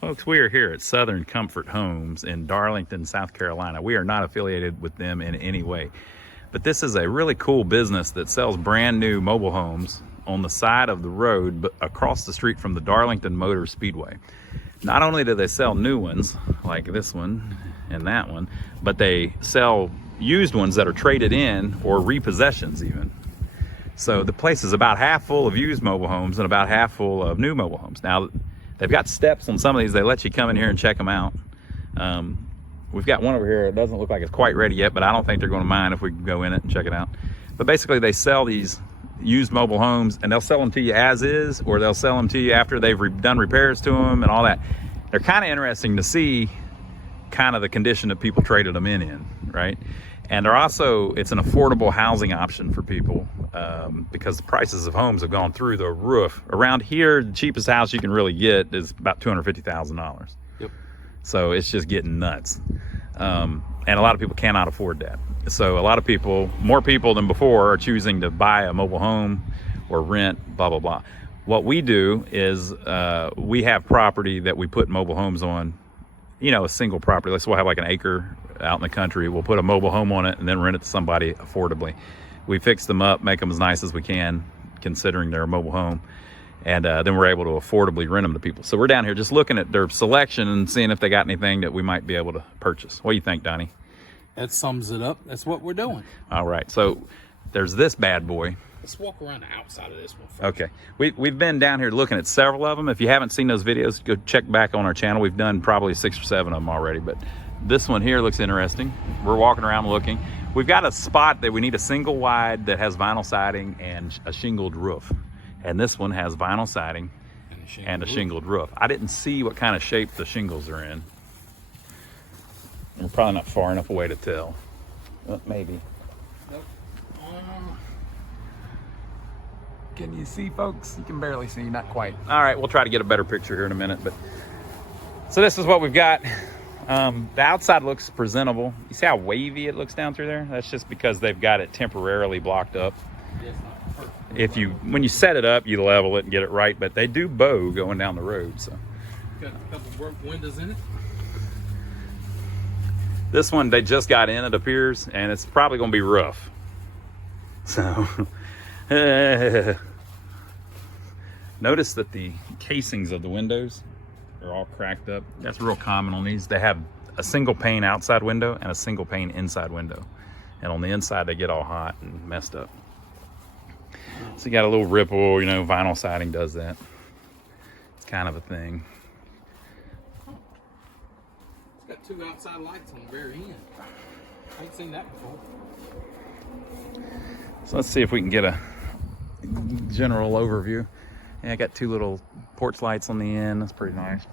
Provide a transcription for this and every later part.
Folks, we are here at Southern Comfort Homes in Darlington, South Carolina. We are not affiliated with them in any way, but this is a really cool business that sells brand new mobile homes on the side of the road, but across the street from the Darlington Motor Speedway. Not only do they sell new ones like this one and that one, but they sell used ones that are traded in or repossessions even. So the place is about half full of used mobile homes and about half full of new mobile homes. Now, they've got steps on some of these. They let you come in here and check them out. We've got one over here. It doesn't look like it's quite ready yet, but I don't think they're going to mind if we can go in it and check it out. But basically, they sell these used mobile homes, and they'll sell them to you as is, or they'll sell them to you after they've done repairs to them and all that. They're kind of interesting to see kind of the condition that people traded them in, right? And they're also, it's an affordable housing option for people because the prices of homes have gone through the roof. Around here, the cheapest house you can really get is about $250,000. Yep. So it's just getting nuts. And a lot of people cannot afford that. So a lot of people, more people than before, are choosing to buy a mobile home or rent, blah, blah, blah. What we do is we have property that we put mobile homes on, you know, a single property. Let's say we'll have like an acre out in the country. We'll put a mobile home on it and then rent it to somebody affordably. We fix them up, make them as nice as we can, considering they're a mobile home. And then we're able to affordably rent them to people. So we're down here just looking at their selection and seeing if they got anything that we might be able to purchase. What do you think, Donnie? That sums it up. That's what we're doing. All right. So there's this bad boy. Let's walk around the outside of this one first. Okay. We've been down here looking at several of them. If you haven't seen those videos, go check back on our channel. We've done probably 6 or 7 of them already, but this one here looks interesting. We're walking around looking. We've got a spot that we need a single wide that has vinyl siding and a shingled roof. And this one has vinyl siding and a shingled roof. I didn't see what kind of shape the shingles are in. We're probably not far enough away to tell. Well, maybe. Nope. Can you see, folks? You can barely see, not quite. All right, we'll try to get a better picture here in a minute. But so this is what we've got. The outside looks presentable. You see how wavy it looks down through there? That's just because they've got it temporarily blocked up. If you, when you set it up, you level it and get it right, but they do bow going down the road. So got a couple broke windows in it. This one they just got in, it appears, and it's probably going to be rough. So notice that the casings of the windows are all cracked up. That's real common on these. They have a single pane outside window and a single pane inside window, and on the inside they get all hot and messed up. So you got a little ripple, you know, vinyl siding does that. It's kind of a thing. It's got 2 outside lights on the very end. I ain't seen that before. So let's see if we can get a general overview. Yeah, I got 2 little porch lights on the end. That's pretty nice.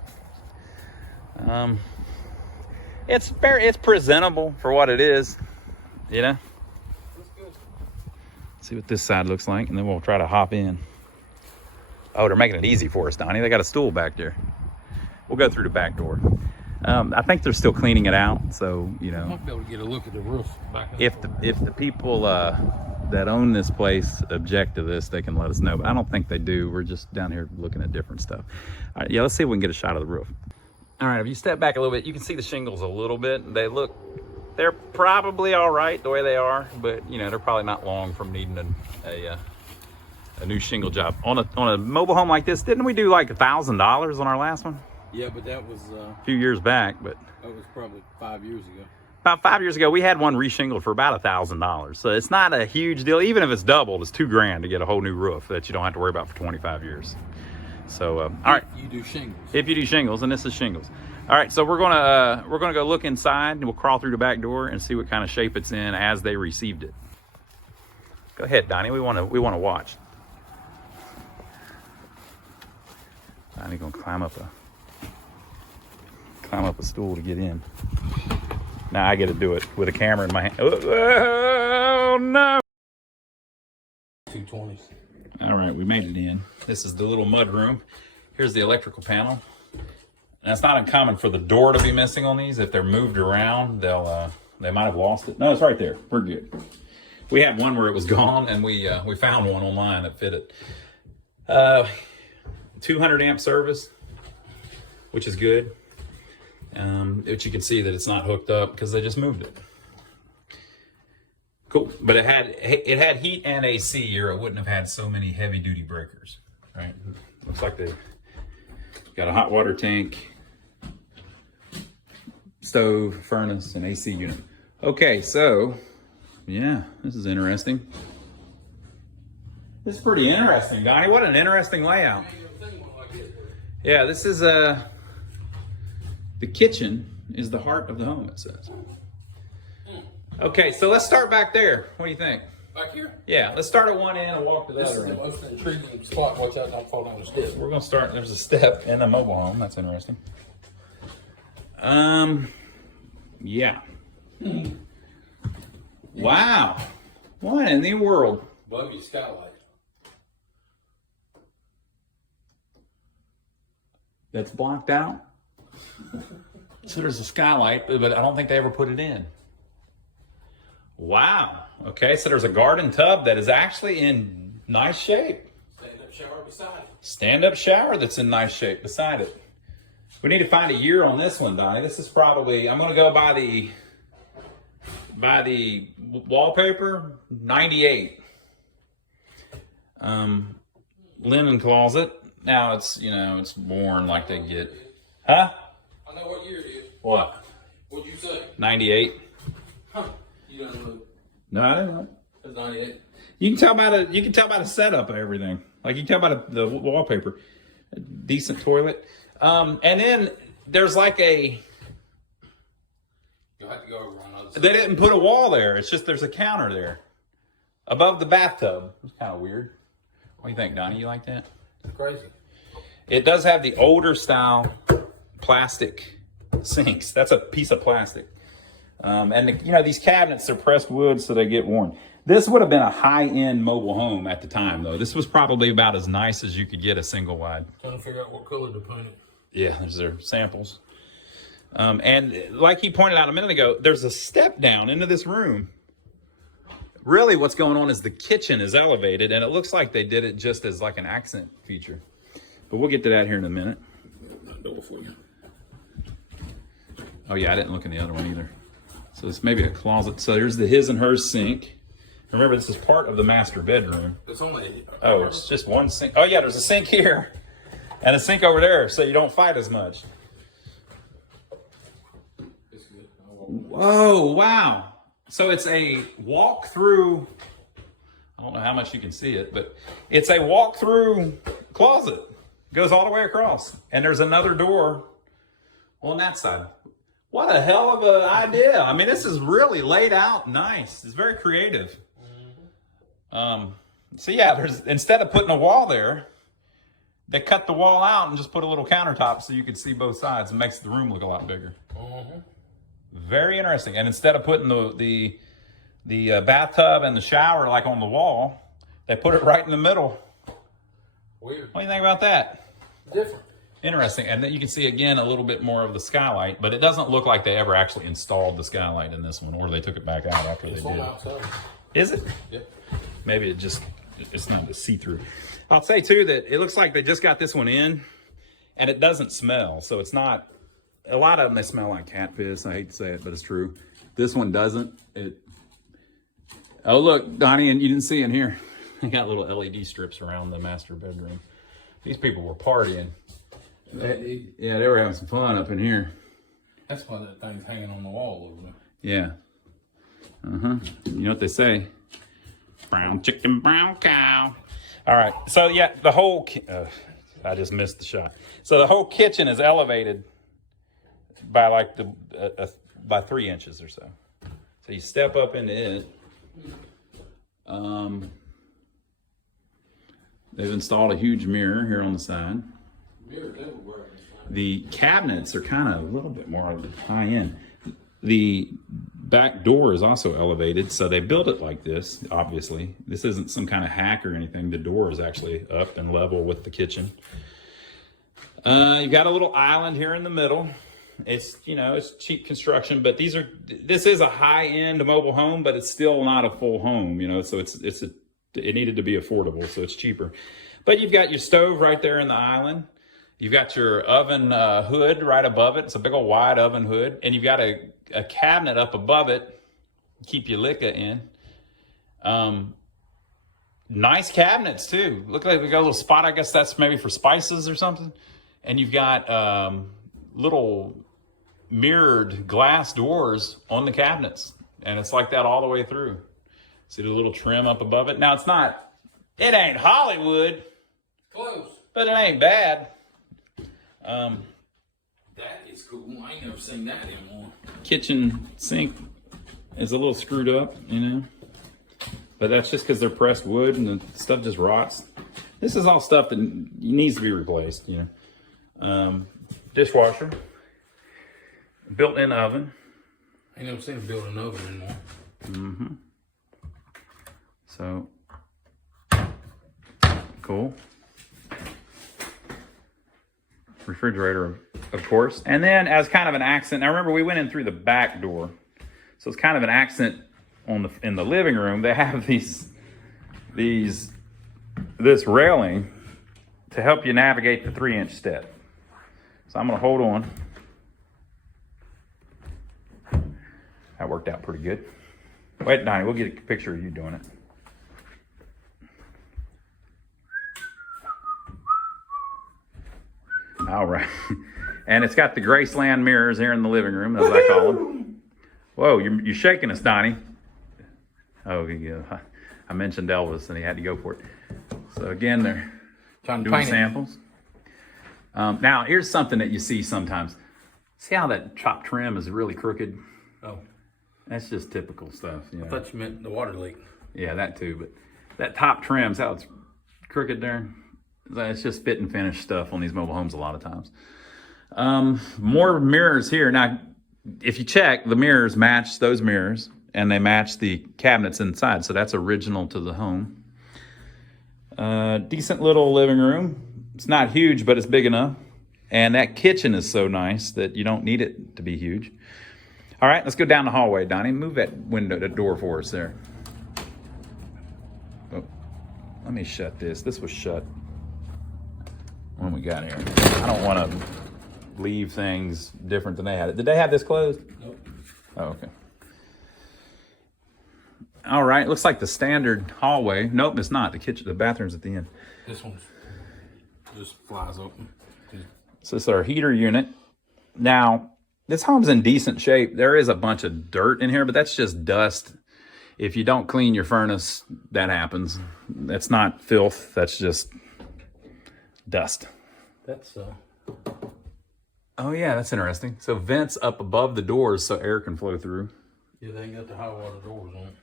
It's presentable for what it is, you know. See what this side looks like, and then we'll try to hop in. Oh, they're making it easy for us, Donnie. They got a stool back there. We'll go through the back door. I think they're still cleaning it out, so you know. Might be able to get a look at the roof back up. If the people that own this place object to this, they can let us know. But I don't think they do. We're just down here looking at different stuff. All right, yeah, let's see if we can get a shot of the roof. All right, if you step back a little bit, you can see the shingles a little bit. They're probably all right the way they are, but you know, they're probably not long from needing a new shingle job. On a mobile home like this, didn't we do like $1,000 on our last one? Yeah, but that was A few years back, but that was probably 5 years ago. about 5 years ago, we had one reshingled for about $1,000. So it's not a huge deal. Even if it's doubled, it's $2,000 to get a whole new roof that you don't have to worry about for 25 years. So, all right. You do shingles. If you do shingles, and this is shingles. All right, so we're gonna go look inside, and we'll crawl through the back door and see what kind of shape it's in as they received it. Go ahead, Donnie. We want to watch. Donnie's gonna climb up a stool to get in. Now I get to do it with a camera in my hand. Oh no! 220s. All right, we made it in. This is the little mud room. Here's the electrical panel. And it's not uncommon for the door to be missing on these. If they're moved around, they might have lost it. No, it's right there. We're good. We had one where it was gone, and we found one online that fitted. 200 amp service which is good. Which you can see that it's not hooked up because they just moved it. Cool, but it had heat and AC, or it wouldn't have had so many heavy duty breakers, right? Looks like they got a hot water tank, stove, furnace, and AC unit. Okay, so yeah, this is interesting. This is pretty interesting, Donnie. What an interesting layout. Yeah, this is the kitchen is the heart of the home, it says. Okay, so let's start back there. What do you think? Back here? Yeah, let's start at one end and walk to the This other is the end. most intriguing spot. Watch out, don't fall down the steps. We're gonna start. There's a step in a mobile home. That's interesting. Yeah. Wow. What in the world? Buggy skylight. That's blocked out. So there's a skylight, but I don't think they ever put it in. Wow. Okay, so there's a garden tub that is actually in nice shape. Stand-up shower beside it. Stand-up shower that's in nice shape beside it. We need to find a year on this one, Donnie. This is probably, I'm gonna go by the wallpaper, 98. Linen closet. Now it's, it's worn like they get. Huh? I know what year it is. What? What'd you say? 98. Huh. You don't know. No, I don't know. It's 98. You can tell by the setup of everything. Like you can tell by the wallpaper. A decent toilet. And then there's like You'll have to go over on the other side. they didn't put a wall there. It's just there's a counter there. Above the bathtub. It's kind of weird. What do you think, Donnie? You like that? It's crazy. It does have the older style plastic sinks. That's a piece of plastic. And these cabinets are pressed wood, so they get worn. This would have been a high-end mobile home at the time, though. This was probably about as nice as you could get a single wide. Trying to figure out what color to paint it. Yeah, there's their samples. And like he pointed out a minute ago, there's a step down into this room. Really, what's going on is the kitchen is elevated, and it looks like they did it just as like an accent feature. But we'll get to that here in a minute. For you. Oh yeah, I didn't look in the other one either. So it's maybe a closet. So there's the his and hers sink. Remember, this is part of the master bedroom. It's only. Oh, it's just one sink. Oh yeah, there's a sink here and a sink over there, so you don't fight as much. It's good. Whoa, wow. So it's a walk-through. I don't know how much you can see it, but it's a walk-through closet. Goes all the way across. And there's another door on that side. What a hell of an idea. I mean, this is really laid out nice. It's very creative. So yeah, instead of putting a wall there, they cut the wall out and just put a little countertop so you can see both sides. It makes the room look a lot bigger. Very interesting. And instead of putting the bathtub and the shower like on the wall, they put it right in the middle. Weird. What do you think about that? Different. Interesting. And then you can see again a little bit more of the skylight, but it doesn't look like they ever actually installed the skylight in this one, or they took it back out after It's they on did. outside. Is it? Yep. Maybe it's not a see-through. I'll say too that it looks like they just got this one in, and it doesn't smell. So it's not. A lot of them, they smell like cat piss. I hate to say it, but it's true. This one doesn't. Oh look, Donnie, and you didn't see in here. They got little LED strips around the master bedroom. These people were partying. Yeah, they were having some fun up in here. That's why that thing's hanging on the wall over there. Yeah. You know what they say? Brown chicken, brown cow. All right. So yeah, the whole. I just missed the shot. So the whole kitchen is elevated by like by 3 inches or so. So you step up into it. They've installed a huge mirror here on the side. Mirrors everywhere. The cabinets are kind of a little bit more high end. The back door is also elevated, so they built it like this, obviously. This isn't some kind of hack or anything. The door is actually up and level with the kitchen. You got a little island here in the middle. It's, it's cheap construction, but this is a high-end mobile home, but it's still not a full home, so it needed to be affordable, so it's cheaper. But you've got your stove right there in the island. You've got your oven hood right above it. It's a big old wide oven hood. And you've got a cabinet up above it. Keep your liquor in. Nice cabinets too. Look like we got a little spot. I guess that's maybe for spices or something. And you've got little mirrored glass doors on the cabinets. And it's like that all the way through. See the little trim up above it? Now it ain't Hollywood. Close. But it ain't bad. That is cool. I ain't never seen that anymore. Kitchen sink is a little screwed up, you know. But that's just because they're pressed wood and the stuff just rots. This is all stuff that needs to be replaced, you know. Dishwasher. Built-in oven. I ain't never seen a built-in oven anymore. Mm-hmm. So, cool. Refrigerator, of course. And then as kind of an accent, now remember we went in through the back door. So it's kind of an accent in the living room. They have this railing to help you navigate the 3-inch step. So I'm gonna hold on. That worked out pretty good. Wait, Donnie, we'll get a picture of you doing it. All right. And it's got the Graceland mirrors here in the living room, as I call them. Whoa, you're shaking us, Donnie. Oh, yeah. I mentioned Elvis, and he had to go for it. So again, they're doing samples. Now, here's something that you see sometimes. See how that top trim is really crooked? Oh. That's just typical stuff. You know? I thought you meant the water leak. Yeah, that too. But that top trim's how it's crooked there. It's just fit and finish stuff on these mobile homes a lot of times. More mirrors here. Now, if you check, the mirrors match those mirrors, and they match the cabinets inside. So that's original to the home. Decent little living room. It's not huge, but it's big enough. And that kitchen is so nice that you don't need it to be huge. All right, let's go down the hallway, Donnie. Move that door for us there. Oh, let me shut this. This was shut when we got here. I don't want to leave things different than they had it. Did they have this closed? Nope. Oh, okay. All right, looks like the standard hallway. Nope, it's not. The bathroom's at the end. This one just flies open. So this is our heater unit. Now, this home's in decent shape. There is a bunch of dirt in here, but that's just dust. If you don't clean your furnace, that happens. That's not filth. That's just dust. That's Oh yeah, that's interesting. So vents up above the doors so air can flow through. yeah, they ain't got the hot water doors on it.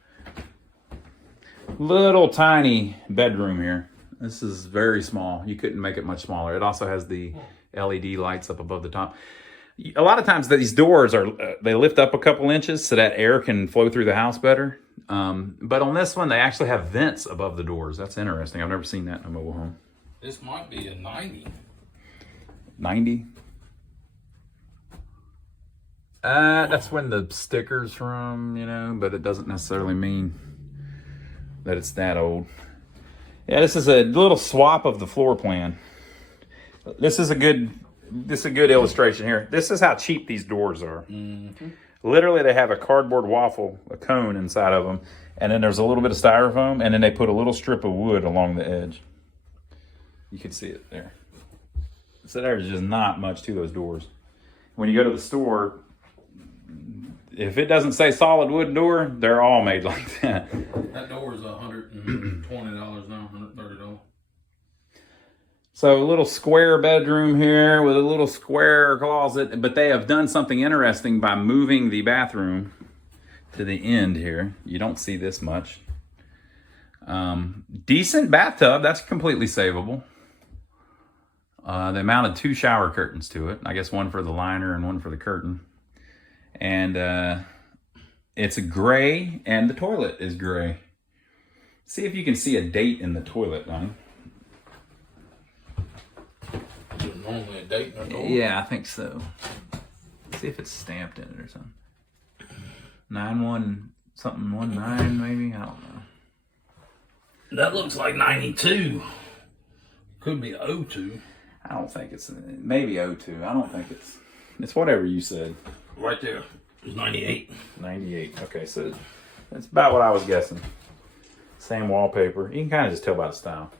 Little tiny bedroom here. This is very small. You couldn't make it much smaller. It also has the LED lights up above the top. A lot of times these doors they lift up a couple inches so that air can flow through the house better. But on this one, they actually have vents above the doors. That's interesting. I've never seen that in a mobile home. This might be a 90. 90? That's when the sticker's from, you know, but it doesn't necessarily mean that it's that old. Yeah, this is a little swap of the floor plan. This is a good illustration here. This is how cheap these doors are. Mm-hmm. Literally, they have a cardboard waffle, a cone inside of them, and then there's a little bit of styrofoam, and then they put a little strip of wood along the edge. You can see it there. So there's just not much to those doors. When you go to the store, if it doesn't say solid wood door, they're all made like that. That door is $120 now, $130. So a little square bedroom here with a little square closet, but they have done something interesting by moving the bathroom to the end here. You don't see this much. Decent bathtub, that's completely savable. They mounted 2 shower curtains to it. I guess one for the liner and one for the curtain. And it's a gray, and the toilet is gray. See if you can see a date in the toilet, Donnie. Is there normally a date in the door? Yeah, I think so. See if it's stamped in it or something. 9-1 something 19 maybe. I don't know. That looks like 92. Could be 02. I don't think it's, maybe 02. I don't think it's whatever you said. Right there is 98. 98. Okay, so that's about what I was guessing. Same wallpaper. You can kind of just tell by the style.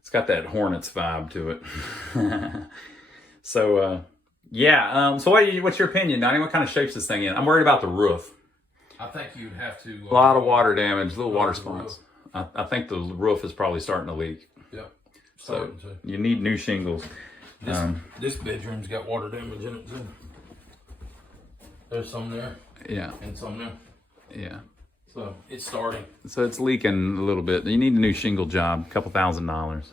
It's got that Hornets vibe to it. So, yeah. So what's your opinion, Donnie? What kind of shape's this thing in? I'm worried about the roof. I think you'd have to. A lot of water damage, little water spots. I think the roof is probably starting to leak. Yep. So you need new shingles. This bedroom's got water damage in it too. There's some there. Yeah. And some there. Yeah. So it's starting. So it's leaking a little bit. You need a new shingle job, a couple $1,000s.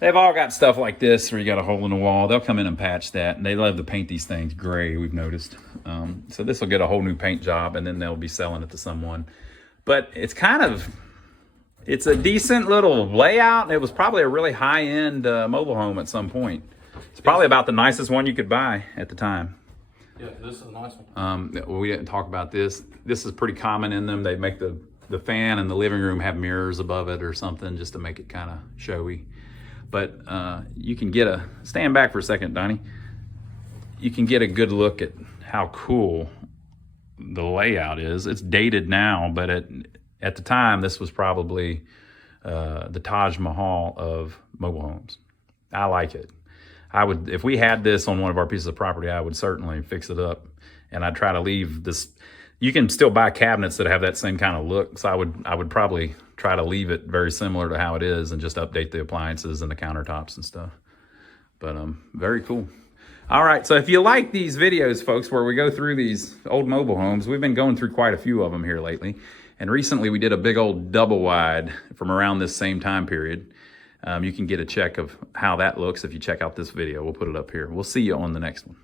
They've all got stuff like this where you got a hole in the wall. They'll come in and patch that. And they love to paint these things gray, we've noticed. So this will get a whole new paint job, and then they'll be selling it to someone. But it's it's a decent little layout. It was probably a really high-end mobile home at some point. It's probably about the nicest one you could buy at the time. Yeah, this is a nice one. We didn't talk about this. This is pretty common in them. They make the fan in the living room have mirrors above it or something just to make it kind of showy. But you can get stand back for a second, Donnie. You can get a good look at how cool the layout is. It's dated now, but at the time, this was probably the Taj Mahal of mobile homes. I like it. If we had this on one of our pieces of property, I would certainly fix it up, and I'd try to leave this. You can still buy cabinets that have that same kind of look, so I would probably try to leave it very similar to how it is and just update the appliances and the countertops and stuff. But very cool. All right, so if you like these videos, folks, where we go through these old mobile homes, we've been going through quite a few of them here lately, and recently we did a big old double wide from around this same time period. You can get a check of how that looks if you check out this video. We'll put it up here. We'll see you on the next one.